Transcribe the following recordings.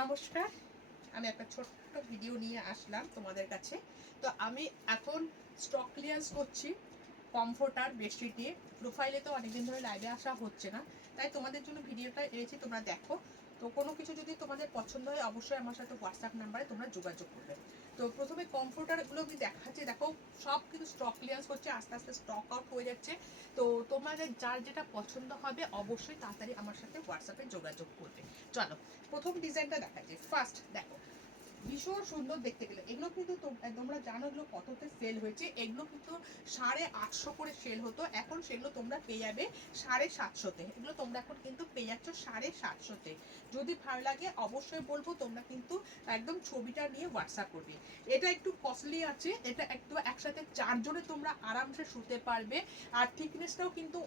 নমস্কার, আমি একটা ছোট্ট ভিডিও নিয়ে আসলাম তোমাদের কাছে। তো আমি এখন স্টক ক্লিয়ারেন্স করছি কমফোর্টার বেডশিট নিয়ে। প্রোফাইলে তো অনেকদিন ধরে লাইভে আসা হচ্ছে না, তাই তোমাদের জন্য ভিডিওটা এনেছি, তোমরা দেখো। তো কোনো কিছু যদি তোমাদের পছন্দ হয় অবশ্যই আমার সাথে হোয়াটসঅ্যাপ নাম্বারে তোমরা যোগাযোগ করবে। তো প্রথমে কমফোর্টারগুলো আমি দেখাচ্ছি, দেখো সব কিন্তু স্টক ক্লিয়ারেন্স করছে, আস্তে আস্তে স্টক আউট হয়ে যাচ্ছে। তো তোমাদের যার যেটা পছন্দ হবে অবশ্যই তাড়াতাড়ি আমার সাথে হোয়াটসঅ্যাপে যোগাযোগ করবে। চলো প্রথম ডিজাইনটা দেখাচ্ছি। ফার্স্ট দেখো, ভীষণ সুন্দর দেখতে পেলে। এগুলো কিন্তু তোমরা জানো এগুলো কততে সেল হয়েছে। এগুলো কিন্তু 850 করে সেল হতো, এখন সেগুলো তোমরা পেয়ে যাবে 750-তে। এগুলো তোমরা এখন কিন্তু পেয়ে যাচ্ছ 750-তে। যদি ভালো লাগে অবশ্যই বলবো তোমরা কিন্তু একদম ছবিটা নিয়ে হোয়াটসঅ্যাপ করবে। এটা একটু কস্টলি আছে, এটা একটু একসাথে 4 জনে তোমরা আরামসে শুতে পারবে। আর থিকনেসটাও কিন্তু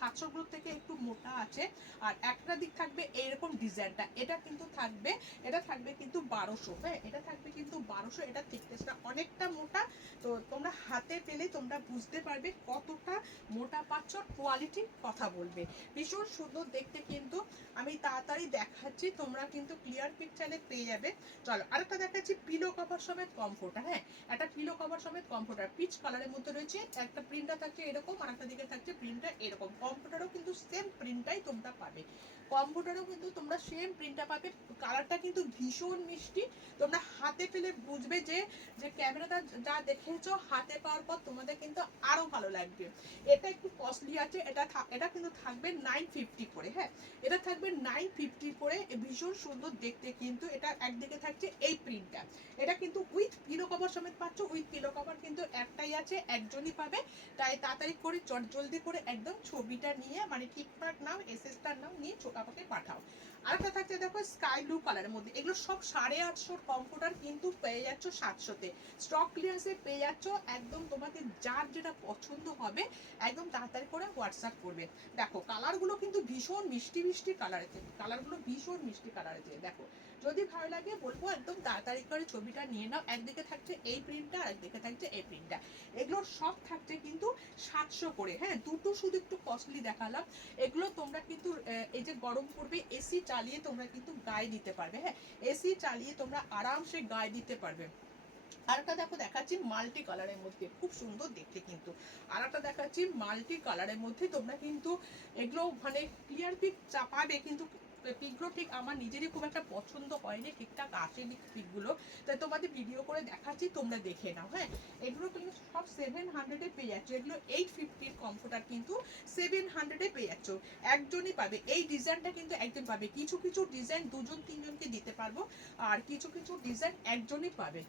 700গুলোর থেকে একটু মোটা আছে। আর একটা দিক থাকবে এইরকম ডিজাইনটা, এটা কিন্তু থাকবে, এটা থাকবে কিন্তু 1200। হ্যাঁ, এটা থাকবে কিন্তু 1200। এটা থিকনেসটা অনেকটা মোটা। তো তোমরা হাতে পেলে তোমরা বুঝতে পারবে কতটা মোটা পাচ্ছ, কোয়ালিটির কথা বলবে। ভীষণ সুন্দর দেখতে কিন্তু। আমি তাড়াতাড়ি দেখাচ্ছি, তোমরা কিন্তু ক্লিয়ার পিকচারে পেয়ে যাবে। চলো আরেকটা দেখাচ্ছি, পিলো কভার সমেত কমফোর্টার। হ্যাঁ, একটা পিলো কভার সমেত কমফোর্টার পিচ কালারের মধ্যে রয়েছে। একটা প্রিন্টটা থাকছে এরকম, আর একটা দিকে থাকছে প্রিন্টটা এরকম। কমফোর্টারও কিন্তু সেম প্রিন্টটাই তোমরা পাবে। কমফোর্টারও কিন্তু তোমরা সেম প্রিন্টটা পাবে। কালারটা কিন্তু ভীষণ মিষ্টি। তোমরা হাতে পেলে বুঝবে যে যে ক্যামেরাটা যা দেখেছো, হাতে পাওয়ার পর তোমাদের কিন্তু আরো ভালো লাগবে। এটা একটু কস্টলি আছে, এটা কিন্তু থাকবে 950 করে। হ্যাঁ, এটা থাকবে 950 করে। ভীষণ সুন্দর দেখতে কিন্তু। এটা একদিকে থাকছে এই প্রিন্টটা। এটা কিন্তু উইথ পিলো কভার সমেত পাচ্ছ। উইথ পিলো কভার কিন্তু একটাই আছে, একজনই পাবে। তাই তাড়াতাড়ি করে জলদি করে একদম ছবিটা নিয়ে, মানে ঠিকঠাক নাও, এসএসটা নাও, নিয়ে আমাকে পাঠাও। আরেকটা থাকছে দেখো স্কাই ব্লু কালারের মধ্যে। এগুলো সব 850 কমফোর্টার কিন্তু পেয়ে যাচ্ছ 700-তে। স্টক ক্লিয়ারেন্সে পেয়ে যাচ্ছ। একদম তোমাকে যার যেটা পছন্দ হবে একদম তাড়াতাড়ি করে হোয়াটসঅ্যাপ করবে। দেখো কালারগুলো কিন্তু ভীষণ মিষ্টি মিষ্টি কালারেতে, কালারগুলো ভীষণ মিষ্টি কালারেতে। দেখো যদি ভালো লাগে বলবো একদম তাড়াতাড়ি করে ছবিটা নিয়ে নাও। একদিকে থাকছে এই প্রিন্টটা, আর একদিকে থাকছে এই প্রিন্টটা। এগুলো সব থাকছে কিন্তু 700 করে। হ্যাঁ, দুটো শুধু একটু কস্টলি দেখালাম। এগুলো তোমরা কিন্তু এই যে গরম পড়বে, এসি চালিয়ে তোমরা কিন্তু গায়ে দিতে পারবে। হ্যাঁ, এসি চালিয়ে তোমরা আরামসে গায়ে দিতে পারবে। আরেকটা দেখো দেখাচ্ছি মাল্টি কালারের মধ্যে, খুব সুন্দর দেখতে কিন্তু। আরেকটা দেখাচ্ছি মাল্টি কালারের মধ্যে, তোমরা কিন্তু এগুলো মানে ক্লিয়ার পিক চাপাবে কিন্তু। পিকগুলো ঠিক আমার নিজেরই খুব একটা পছন্দ হয়নি, ঠিকঠাক আসেনি পিকগুলো, তাই তোমাদের ভিডিও করে দেখাচ্ছি, তোমরা দেখে নাও। হ্যাঁ, এগুলো কিন্তু সব 700-এ পেয়ে যাচ্ছ। এগুলো 850-র কমফোর্টার কিন্তু 700-এ পেয়ে যাচ্ছ। একজনই পাবে এই ডিজাইনটা, কিন্তু একজন পাবে। কিছু কিছু ডিজাইন দুজন তিনজনকে দিতে পারবো, আর কিছু কিছু ডিজাইন একজনই পাবে।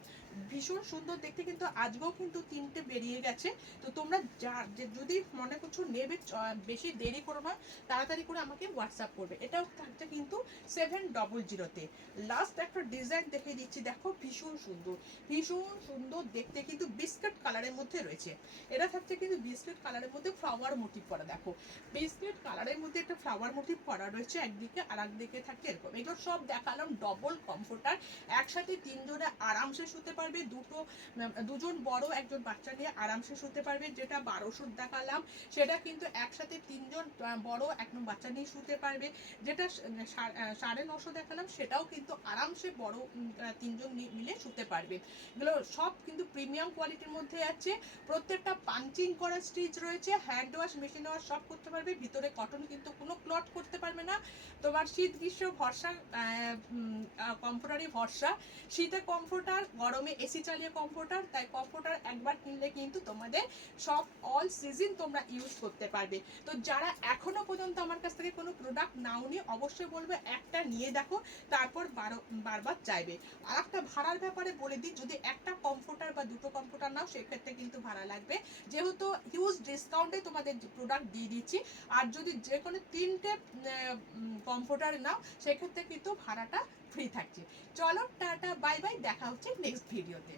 ভীষণ সুন্দর দেখতে কিন্তু। আজকেও কিন্তু 3টে বেরিয়ে গেছে। তো তোমরা যদি মনে করছো নেবে, বেশি দেরি করো না, তাড়াতাড়ি করে আমাকে হোয়াটসঅ্যাপ করবে। এটাও থাকছে কিন্তু 700-তে। লাস্ট একটা ডিজাইন দেখে দিচ্ছি, দেখো ভীষণ সুন্দর, ভীষণ সুন্দর দেখতে কিন্তু। বিস্কিট কালারের মধ্যে রয়েছে। এটা থাকছে কিন্তু বিস্কিট কালারের মধ্যে ফ্লাওয়ার মোটিভ করা। দেখো বিস্কিট কালারের মধ্যে একটা ফ্লাওয়ার মোটিভ করা রয়েছে একদিকে, আর একদিকে থাকছে এরকম। এগুলো সব দেখালাম ডবল কমফোর্টার। একসাথে 3 জনে আরামসে শুতে পারবে। দুজন বড় একজন বাচ্চা নিয়ে আরামসে শুতে পারবে। যেটা 1200 দেখালাম সেটা কিন্তু একসাথে 3 জন বড় একজন বাচ্চা নিয়ে শুতে পারবে। যেটা 950 দেখালাম সেটাও কিন্তু আরামসে বড় 3 জন মিলে শুতে পারবে। এগুলো সব কিন্তু প্রিমিয়াম কোয়ালিটির মধ্যে আছে। প্রত্যেকটা পাঞ্চিং করা স্টিচ রয়েছে, হ্যান্ড ওয়াশ মেশিন ওয়াশ সব করতে পারবে। ভিতরে কটন কিন্তু কোনো ক্লট করতে পারবে না। তোমার শীত গ্রীষ্ম ভরসা, কমফোর্টারই ভরসা। শীতে কমফোর্টার, গরমে এসি চালিয়ে কমফোর্টার। তাই কমফোর্টার একবার কিনলে কিন্তু তোমাদের সব অল সিজন তোমরা ইউজ করতে পারবে। তো যারা এখনো পর্যন্ত আমার কাছ থেকে কোনো প্রোডাক্ট নাওনি অবশ্যই বলবে একটা নিয়ে দেখো, তারপর বারবার চাইবে। আর একটা ভাড়ার ব্যাপারে বলে দিই, যদি একটা কমফোর্টার বা দুটো কমফোর্টার নাও সেক্ষেত্রে কিন্তু ভাড়া লাগবে, যেহেতু হিউজ ডিসকাউন্টে তোমাদের প্রোডাক্ট দিয়ে দিচ্ছি। আর যদি যে কোনো 3টে কমফোর্টার নাও সেক্ষেত্রে কিন্তু ভাড়াটা ফ্রি থাকছে। চলো টাটা বাই বাই, দেখা হচ্ছে নেক্সট ভিডিওতে।